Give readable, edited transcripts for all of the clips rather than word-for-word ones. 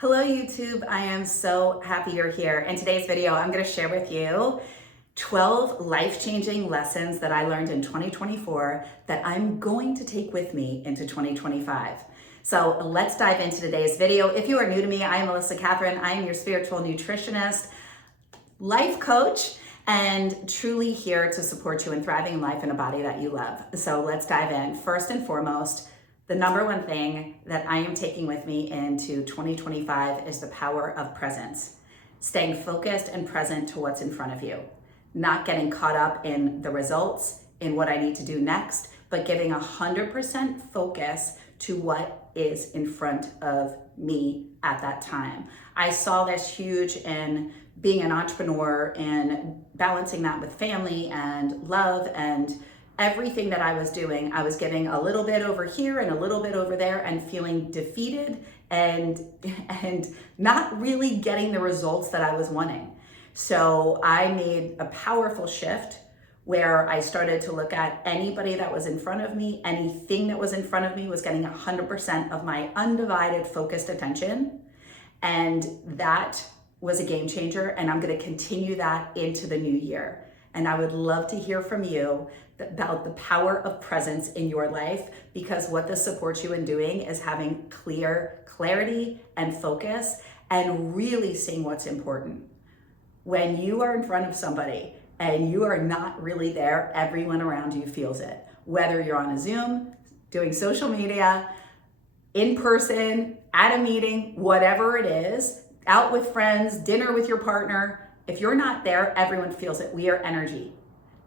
Hello YouTube, I am so happy you're here. In today's video, I'm going to share with you 12 life-changing lessons that I learned in 2024 that I'm going to take with me into 2025. So let's dive into today's video. If you are new to me, I am Kathryn. I am your spiritual nutritionist, life coach, and truly here to support you in thriving in life in a body that you love. So let's dive in. First and foremost, the number one thing that I am taking with me into 2025 is the power of presence. Staying focused and present to what's in front of you. Not getting caught up in the results, in what I need to do next, but giving 100% focus to what is in front of me at that time. I saw this huge in being an entrepreneur and balancing that with family and love and everything that I was doing. I was giving a little bit over here and a little bit over there and feeling defeated and not really getting the results that I was wanting. So I made a powerful shift where I started to look at anybody that was in front of me, anything that was in front of me was getting 100% of my undivided focused attention. And that was a game changer. And I'm going to continue that into the new year. And I would love to hear from you about the power of presence in your life, because what this supports you in doing is having clarity and focus and really seeing what's important. When you are in front of somebody and you are not really there, everyone around you feels it. Whether you're on a Zoom, doing social media, in person, at a meeting, whatever it is, out with friends, dinner with your partner, if you're not there, everyone feels it. We are energy.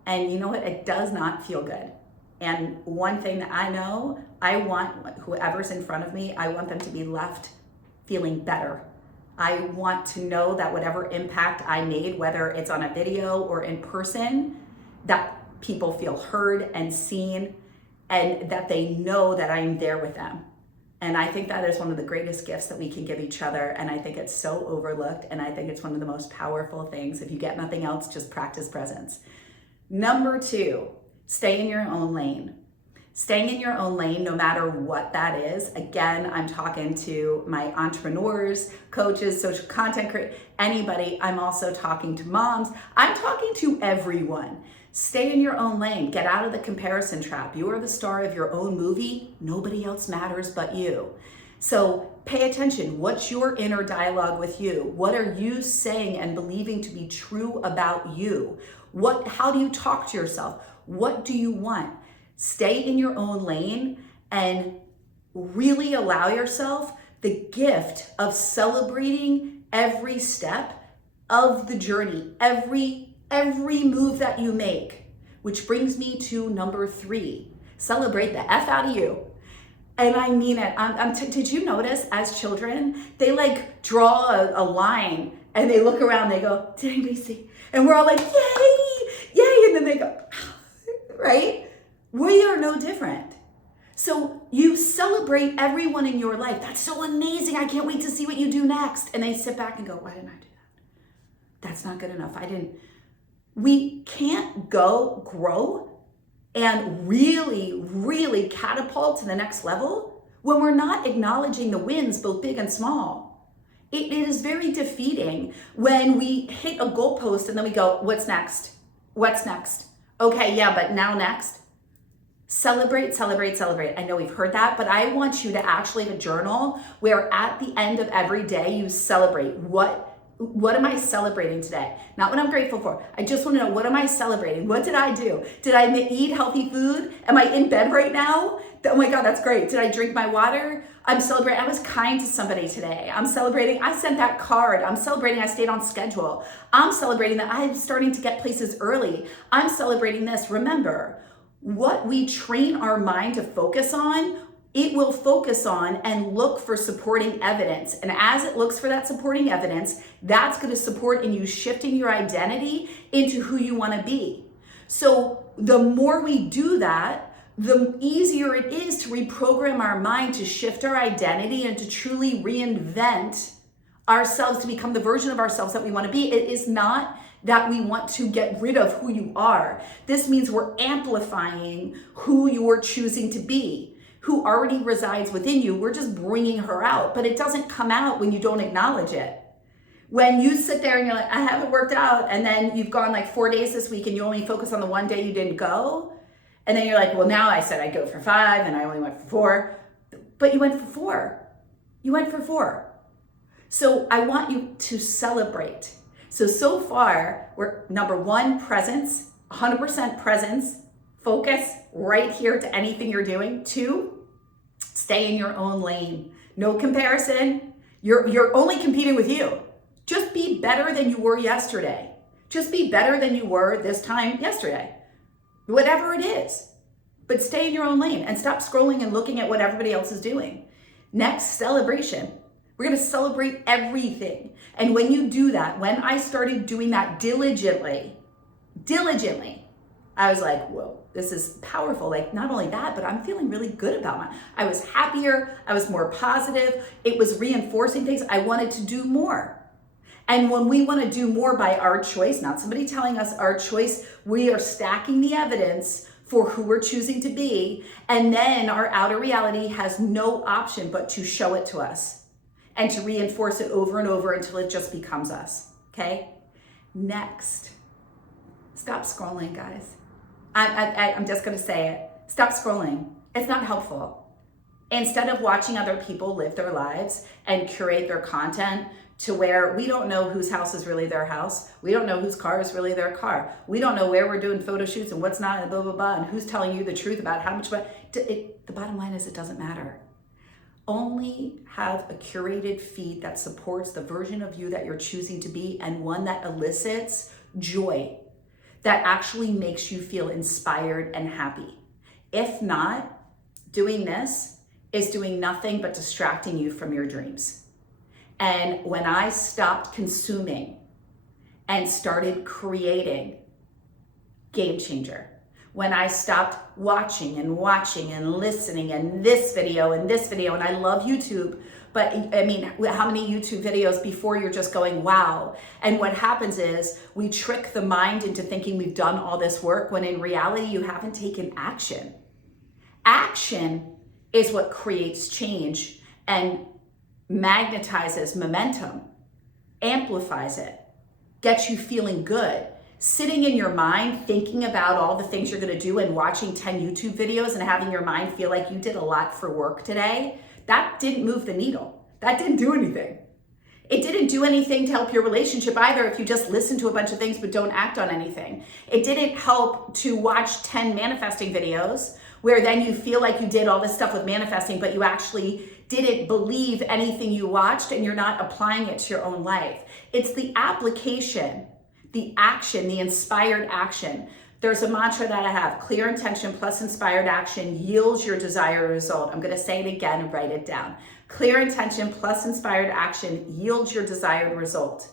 And you know what? It does not feel good. And one thing that I know, I want whoever's in front of me, I want them to be left feeling better. I want to know that whatever impact I made, whether it's on a video or in person, that people feel heard and seen and that they know that I'm there with them. And I think that is one of the greatest gifts that we can give each other. And I think it's so overlooked. And I think it's one of the most powerful things. If you get nothing else, just practice presence. Number 2, stay in your own lane. Staying in your own lane, no matter what that is. Again, I'm talking to my entrepreneurs, coaches, social content creators, anybody. I'm also talking to moms. I'm talking to everyone. Stay in your own lane. Get out of the comparison trap. You are the star of your own movie. Nobody else matters but you. So pay attention. What's your inner dialogue with you? What are you saying and believing to be true about you? How do you talk to yourself? What do you want? Stay in your own lane and really allow yourself the gift of celebrating every step of the journey, every move that you make, which brings me to number 3, celebrate the F out of you. And I mean it. Did you notice as children, they like draw a line and they look around, they go, did anybody see? And we're all like, yay, yay. And then they go, right? We are no different. So you celebrate everyone in your life. That's so amazing. I can't wait to see what you do next. And they sit back and go, why didn't I do that? That's not good enough. We can't grow and really catapult to the next level when we're not acknowledging the wins, both big and small. It is very defeating when we hit a goalpost and then we go, what's next? What's next? Okay, yeah, but now next. Celebrate. I know we've heard that, but I want you to actually have a journal where at the end of every day you celebrate. What am I celebrating today? Not what I'm grateful for. I just want to know, what am I celebrating? What did I do? Did I eat healthy food? Am I in bed right now? Oh my God, that's great. Did I drink my water? I'm celebrating. I was kind to somebody today. I'm celebrating. I sent that card. I'm celebrating. I stayed on schedule. I'm celebrating that I'm starting to get places early. I'm celebrating this. Remember, what we train our mind to focus on, it will focus on and look for supporting evidence. And as it looks for that supporting evidence, that's going to support in you shifting your identity into who you want to be. So the more we do that, the easier it is to reprogram our mind to shift our identity and to truly reinvent ourselves to become the version of ourselves that we want to be. It is not that we want to get rid of who you are. This means we're amplifying who you're choosing to be. who already resides within you. We're just bringing her out, but it doesn't come out when you don't acknowledge it. When you sit there and you're like, I haven't worked out, and then you've gone like 4 days this week and you only focus on the one day you didn't go, and then you're like, well, now I said I'd go for 5 and I only went for 4, but you went for 4. You went for 4. So I want you to celebrate. So far, we're number 1, presence, 100% presence, focus right here to anything you're doing. 2, stay in your own lane. No comparison. You're only competing with you. Just be better than you were yesterday. Just be better than you were this time yesterday. Whatever it is. But stay in your own lane and stop scrolling and looking at what everybody else is doing. Next, celebration. We're going to celebrate everything. And when you do that, when I started doing that diligently, I was like, whoa, this is powerful. Like, not only that, but I'm feeling really good about I was happier. I was more positive. It was reinforcing things. I wanted to do more. And when we want to do more by our choice, not somebody telling us our choice, we are stacking the evidence for who we're choosing to be. And then our outer reality has no option but to show it to us and to reinforce it over and over until it just becomes us. Okay? Next, stop scrolling, guys. I'm just going to say it. Stop scrolling. It's not helpful. Instead of watching other people live their lives and curate their content to where we don't know whose house is really their house, we don't know whose car is really their car, we don't know where we're doing photo shoots and what's not, and blah, blah, blah, and who's telling you the truth about how much, the bottom line is it doesn't matter. Only have a curated feed that supports the version of you that you're choosing to be, and one that elicits joy, that actually makes you feel inspired and happy. If not, doing this is doing nothing but distracting you from your dreams. And when I stopped consuming and started creating, game changer. When I stopped watching and listening and this video, and I love YouTube, but I mean, how many YouTube videos before you're just going, wow. And what happens is we trick the mind into thinking we've done all this work when in reality you haven't taken action. Action is what creates change and magnetizes momentum, amplifies it, gets you feeling good. Sitting in your mind, thinking about all the things you're going to do and watching 10 YouTube videos and having your mind feel like you did a lot for work today, that didn't move the needle. That didn't do anything. It didn't do anything to help your relationship either if you just listen to a bunch of things but don't act on anything. It didn't help to watch 10 manifesting videos where then you feel like you did all this stuff with manifesting, but you actually didn't believe anything you watched and you're not applying it to your own life. It's the application, the action, the inspired action. There's a mantra that I have: clear intention plus inspired action yields your desired result. I'm going to say it again and write it down. Clear intention plus inspired action yields your desired result.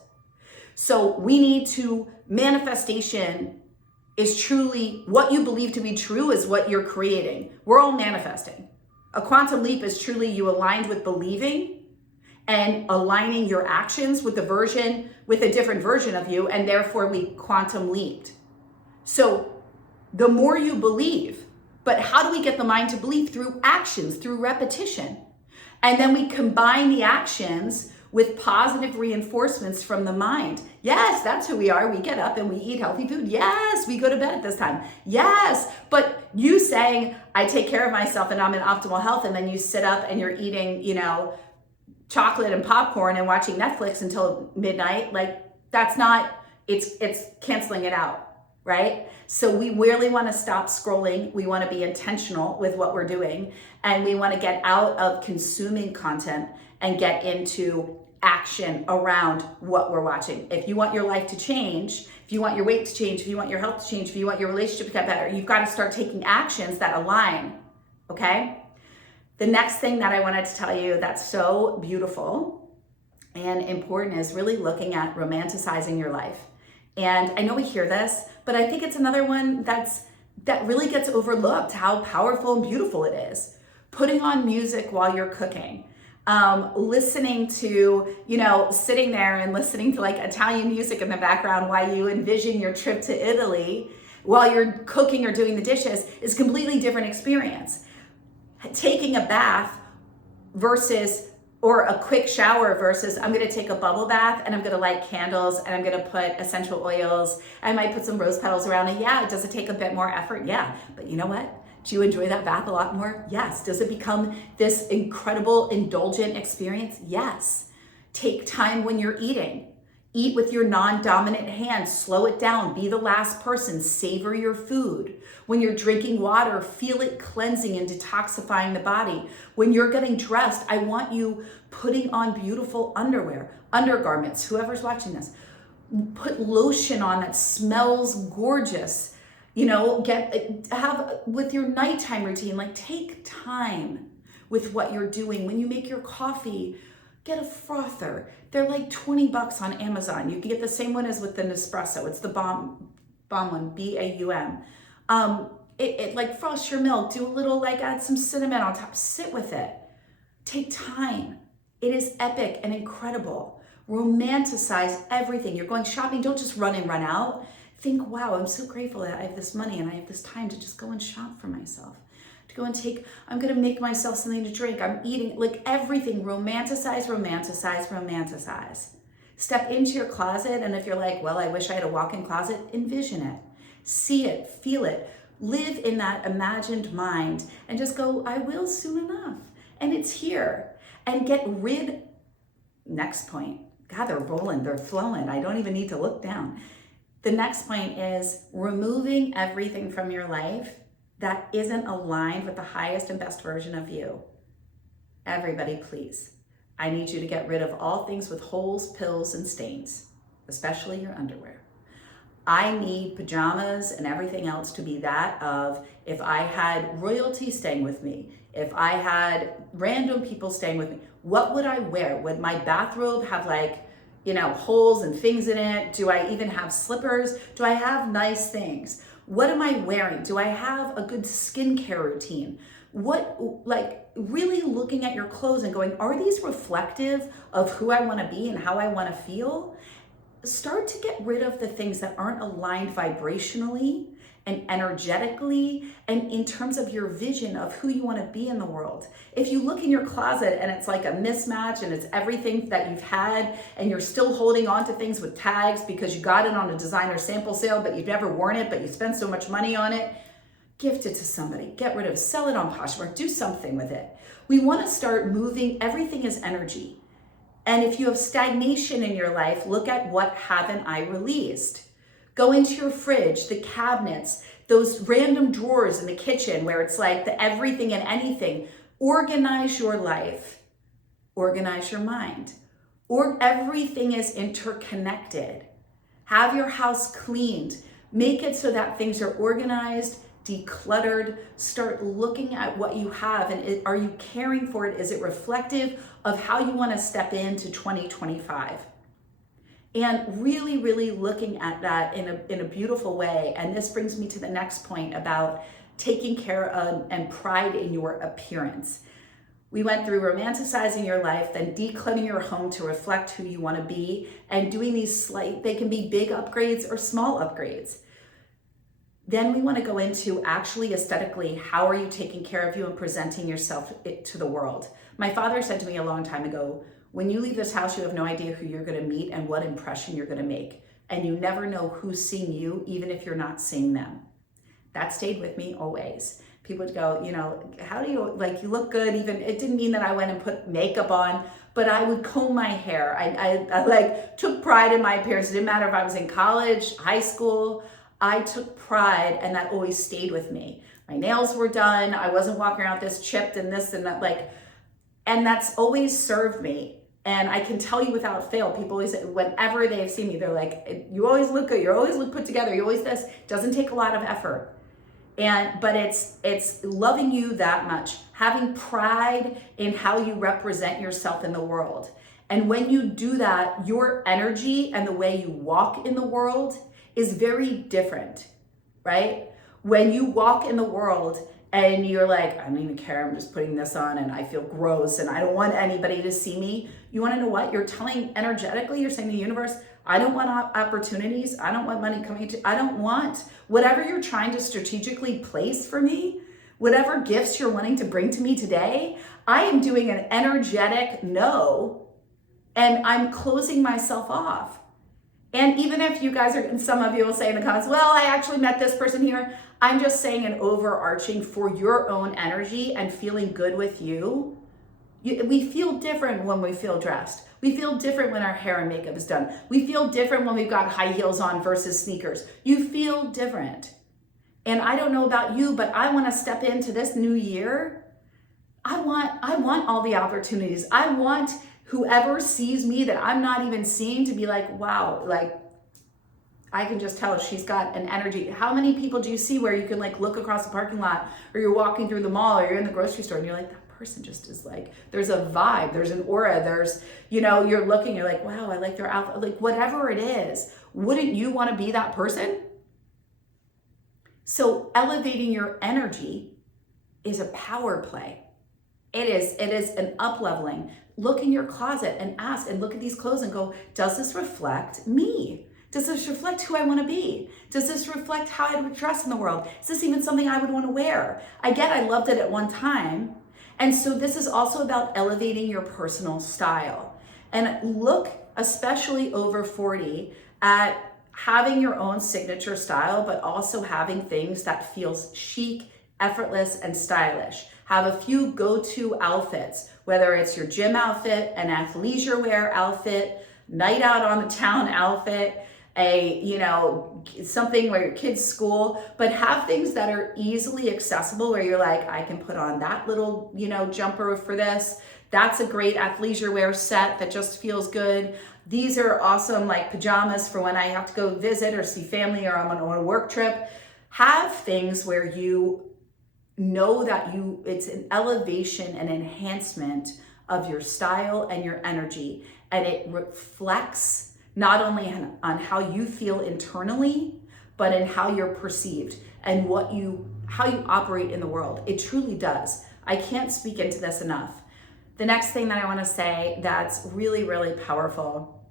So we need to, manifestation is truly what you believe to be true is what you're creating. We're all manifesting. A quantum leap is truly you aligned with believing and aligning your actions with a different version of you, and therefore we quantum leaped. So the more you believe, but how do we get the mind to believe? Through actions, through repetition. And then we combine the actions with positive reinforcements from the mind. Yes, that's who we are. We get up and we eat healthy food. Yes, we go to bed at this time. Yes, but you saying, I take care of myself and I'm in optimal health, and then you sit up and you're eating, chocolate and popcorn and watching Netflix until midnight, like that's not, it's canceling it out, right? So we really want to stop scrolling. We want to be intentional with what we're doing, and we want to get out of consuming content and get into action around what we're watching. If you want your life to change, if you want your weight to change, if you want your health to change, if you want your relationship to get better, you've got to start taking actions that align, okay? The next thing that I wanted to tell you that's so beautiful and important is really looking at romanticizing your life. And I know we hear this, but I think it's another one that really gets overlooked, how powerful and beautiful it is. Putting on music while you're cooking. Listening to, sitting there and listening to like Italian music in the background while you envision your trip to Italy while you're cooking or doing the dishes is a completely different experience. taking a bath versus, or a quick shower versus I'm gonna take a bubble bath and I'm gonna light candles and I'm gonna put essential oils. I might put some rose petals around it. Yeah, does it take a bit more effort? Yeah, but you know what? Do you enjoy that bath a lot more? Yes. Does it become this incredible, indulgent experience? Yes. Take time when you're eating. Eat with your non-dominant hand, slow it down, be the last person, savor your food. When you're drinking water, feel it cleansing and detoxifying the body. When you're getting dressed, I want you putting on beautiful underwear, undergarments, whoever's watching this. Put lotion on that smells gorgeous. You know, have with your nighttime routine, like take time with what you're doing. When you make your coffee, get a frother. They're like 20 bucks on Amazon. You can get the same one as with the Nespresso. It's the bomb one, BAUM. It like frost your milk, do a little, like add some cinnamon on top, sit with it. Take time. It is epic and incredible. Romanticize everything. You're going shopping, don't just run and run out. Think, wow, I'm so grateful that I have this money and I have this time to just go and shop for myself. To go and I'm gonna make myself something to drink. I'm eating, like everything. Romanticize, romanticize, romanticize. Step into your closet, and if you're like, well, I wish I had a walk-in closet, envision it. See it, feel it. Live in that imagined mind and just go, I will soon enough. And it's here. And get rid, next point. God, they're rolling, they're flowing. I don't even need to look down. The next point is removing everything from your life that isn't aligned with the highest and best version of you. Everybody, please. I need you to get rid of all things with holes, pills, and stains, especially your underwear. I need pajamas and everything else to be that of, if I had royalty staying with me, if I had random people staying with me, what would I wear? Would my bathrobe have like, you know, holes and things in it? Do I even have slippers? Do I have nice things? What am I wearing? Do I have a good skincare routine? What, like really looking at your clothes and going, are these reflective of who I want to be and how I want to feel? Start to get rid of the things that aren't aligned vibrationally and energetically and in terms of your vision of who you want to be in the world. If you look in your closet and it's like a mismatch and it's everything that you've had and you're still holding on to things with tags because you got it on a designer sample sale but you've never worn it, but you spent so much money on it, gift it to somebody, get rid of it, sell it on Poshmark, do something with it. We want to start moving. Everything is energy. And if you have stagnation in your life, look at what haven't I released. Go into your fridge, the cabinets, those random drawers in the kitchen where it's like the everything and anything. Organize your life. Organize your mind. Or everything is interconnected. Have your house cleaned. Make it so that things are organized, decluttered. Start looking at what you have and are you caring for it? Is it reflective of how you want to step into 2025? And really, really looking at that in a beautiful way. And this brings me to the next point about taking care of and pride in your appearance. We went through romanticizing your life, then decluttering your home to reflect who you want to be, and doing these they can be big upgrades or small upgrades. Then we want to go into actually aesthetically, how are you taking care of you and presenting yourself to the world? My father said to me a long time ago, when you leave this house, you have no idea who you're going to meet and what impression you're going to make. And you never know who's seeing you, even if you're not seeing them. That stayed with me always. People would go, you know, how do you, like, you look good. Even, it didn't mean that I went and put makeup on, but I would comb my hair. I like took pride in my appearance. It didn't matter if I was in college, high school. I took pride, and that always stayed with me. My nails were done. I wasn't walking around with this chipped and this and that, like, and that's always served me. And I can tell you without fail, people always, whenever they've seen me, they're like, you always look good. You always look put together. You always this. It doesn't take a lot of effort. But it's loving you that much, having pride in how you represent yourself in the world. And when you do that, your energy and the way you walk in the world is very different, right? When you walk in the world and you're like, I don't even care, I'm just putting this on and I feel gross and I don't want anybody to see me. You wanna know what? You're telling energetically, you're saying to the universe, I don't want opportunities. I don't want money coming to, I don't want whatever you're trying to strategically place for me, Whatever gifts you're wanting to bring to me today, I am doing an energetic no, and I'm closing myself off. And even if you guys are, and some of you will say in the comments, well, I actually met this person here. I'm just saying an overarching for your own energy and feeling good with you. We feel different when we feel dressed. We feel different when our hair and makeup is done. We feel different when we've got high heels on versus sneakers. You feel different. And I don't know about you, but I want to step into this new year. I want all the opportunities. I want whoever sees me that I'm not even seeing to be like, wow, like I can just tell she's got an energy. How many people do you see where you can like look across the parking lot, or you're walking through the mall, or you're in the grocery store and you're like, that person just is like, there's a vibe, there's an aura, there's, you're looking, you're like, wow, I like their outfit, like whatever it is. Wouldn't you want to be that person? So elevating your energy is a power play. It is an up-leveling. Look in your closet and ask and look at these clothes and go, does this reflect me? Does this reflect who I want to be? Does this reflect how I would dress in the world? Is this even something I would want to wear? I loved it at one time. And so this is also about elevating your personal style. And look, especially over 40, at having your own signature style, but also having things that feels chic, effortless, and stylish. Have a few go-to outfits, whether it's your gym outfit, an athleisure wear outfit, night out on the town outfit, something where your kids' school, but have things that are easily accessible where you're like, I can put on that little, jumper for this. That's a great athleisure wear set that just feels good. These are awesome like pajamas for when I have to go visit or see family or I'm on a work trip. Have things where you know that it's an elevation and enhancement of your style and your energy. And it reflects not only on how you feel internally, but in how you're perceived and how you operate in the world. It truly does. I can't speak into this enough. The next thing that I want to say that's really, really powerful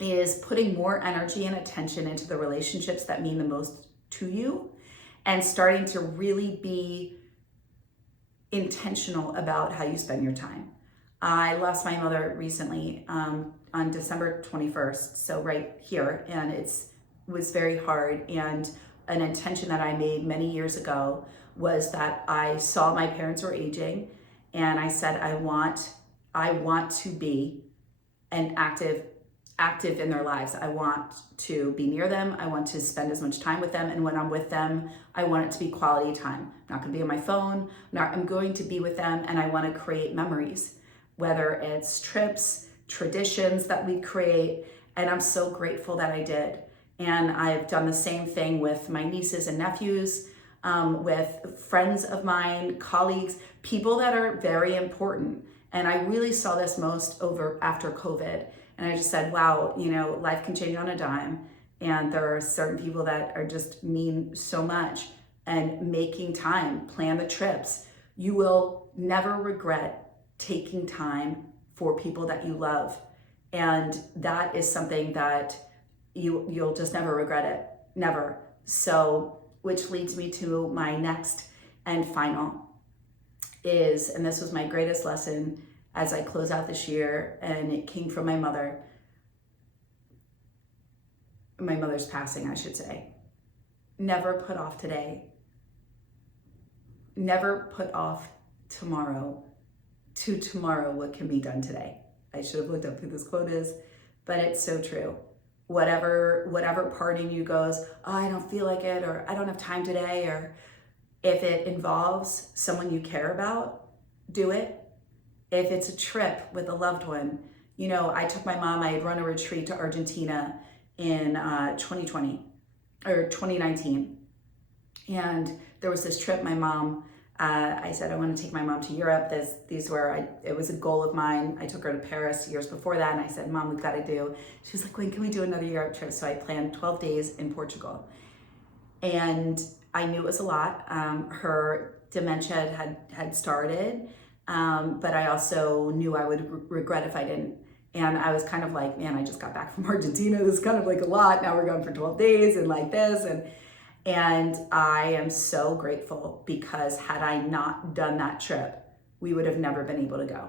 is putting more energy and attention into the relationships that mean the most to you and starting to really be intentional about how you spend your time. I lost my mother recently on December 21st, so right here, and it was very hard. And an intention that I made many years ago was that I saw my parents were aging, and I said, I want to be an active in their lives. I want to be near them. I want to spend as much time with them. And when I'm with them, I want it to be quality time. I'm not going to be on my phone. I'm going to be with them, and I want to create memories, whether it's trips, traditions that we create. And I'm so grateful that I did. And I've done the same thing with my nieces and nephews, with friends of mine, colleagues, people that are very important. And I really saw this most after COVID. And I just said, wow, life can change on a dime. And there are certain people that are just mean so much. And making time, plan the trips. You will never regret taking time for people that you love. And that is something that you'll just never regret it, never. So, which leads me to my next and final is, and this was my greatest lesson as I close out this year, and it came from my mother. My mother's passing, I should say. Never put off today. Never put off tomorrow to tomorrow what can be done today. I should have looked up who this quote is, but it's so true. Whatever part in you goes, oh, I don't feel like it, or I don't have time today, or if it involves someone you care about, do it. If it's a trip with a loved one, I took my mom, I had run a retreat to Argentina in 2020 or 2019. And there was this trip, my mom, I said, I want to take my mom to Europe. It was a goal of mine. I took her to Paris years before that. And I said, Mom, we've got to do. She was like, when can we do another Europe trip? So I planned 12 days in Portugal. And I knew it was a lot. Her dementia had started. But I also knew I would regret if I didn't. And I was kind of like, man, I just got back from Argentina. This is kind of like a lot. Now we're going for 12 days and like this. And I am so grateful because had I not done that trip, we would have never been able to go.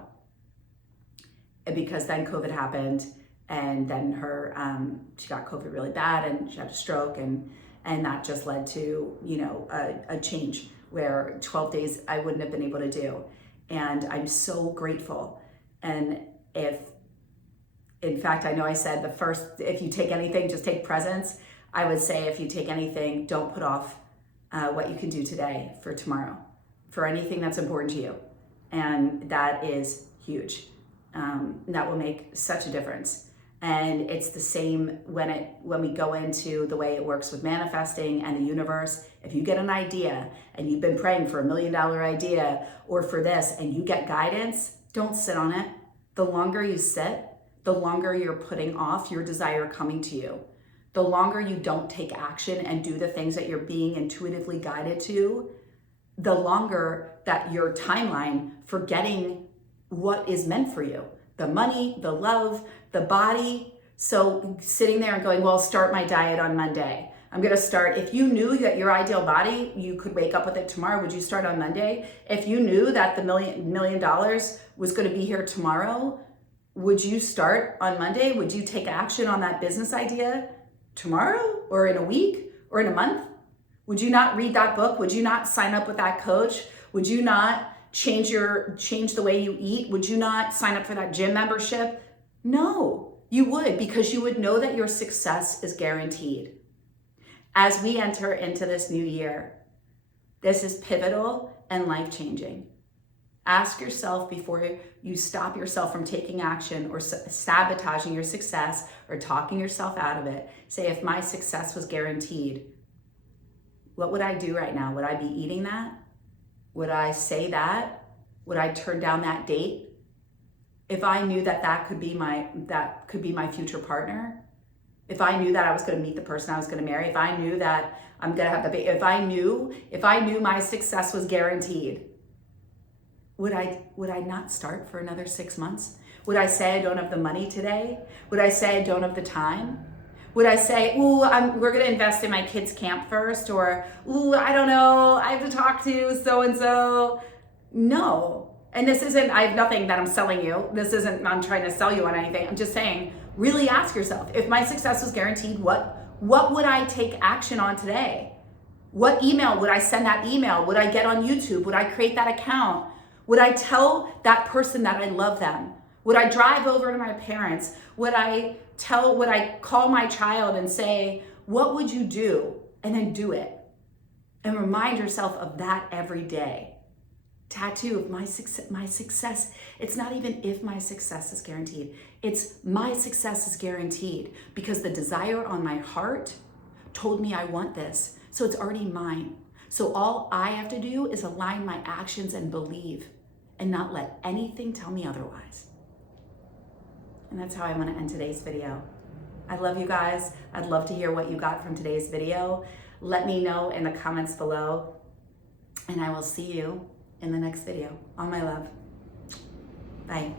And because then COVID happened, and then she got COVID really bad, and she had a stroke, and that just led to, a change where 12 days I wouldn't have been able to do. And I'm so grateful. And in fact, I know I said if you take anything, just take presents. I would say if you take anything, don't put off what you can do today for tomorrow, for anything that's important to you. And that is huge. That will make such a difference. And it's the same when we go into the way it works with manifesting and the universe. If you get an idea and you've been praying for $1 million idea or for this and you get guidance, don't sit on it. The longer you sit, the longer you're putting off your desire coming to you. The longer you don't take action and do the things that you're being intuitively guided to, the longer that your timeline for getting what is meant for you, the money, the love, the body. So sitting there and going, well, start my diet on Monday. I'm going to start. If you knew that your ideal body, you could wake up with it tomorrow, would you start on Monday? If you knew that the $1 million was going to be here tomorrow, would you start on Monday? Would you take action on that business idea tomorrow or in a week or in a month? Would you not read that book? Would you not sign up with that coach? Would you not change the way you eat? Would you not sign up for that gym membership? No, you would, because you would know that your success is guaranteed. As we enter into this new year, this is pivotal and life-changing. Ask yourself before you stop yourself from taking action or sabotaging your success or talking yourself out of it. Say, if my success was guaranteed, what would I do right now? Would I be eating that? Would I say that? Would I turn down that date? If I knew that could be my future partner, if I knew that I was going to meet the person I was going to marry, if I knew that I'm going to have the baby, if I knew my success was guaranteed, would I not start for another 6 months? Would I say I don't have the money today? Would I say I don't have the time? Would I say, we're going to invest in my kids' camp first? Or, I don't know, I have to talk to so-and-so. No. And I have nothing that I'm selling you. I'm trying to sell you on anything. I'm just saying, really ask yourself, if my success was guaranteed, what would I take action on today? What email would I send that email? Would I get on YouTube? Would I create that account? Would I tell that person that I love them? Would I drive over to my parents? Would I call my child and say, what would you do? And then do it. And remind yourself of that every day. Tattoo of my success. It's not even if my success is guaranteed. It's my success is guaranteed because the desire on my heart told me I want this. So it's already mine. So all I have to do is align my actions and believe and not let anything tell me otherwise. And that's how I want to end today's video. I love you guys. I'd love to hear what you got from today's video. Let me know in the comments below, and I will see you in the next video. All my love. Bye.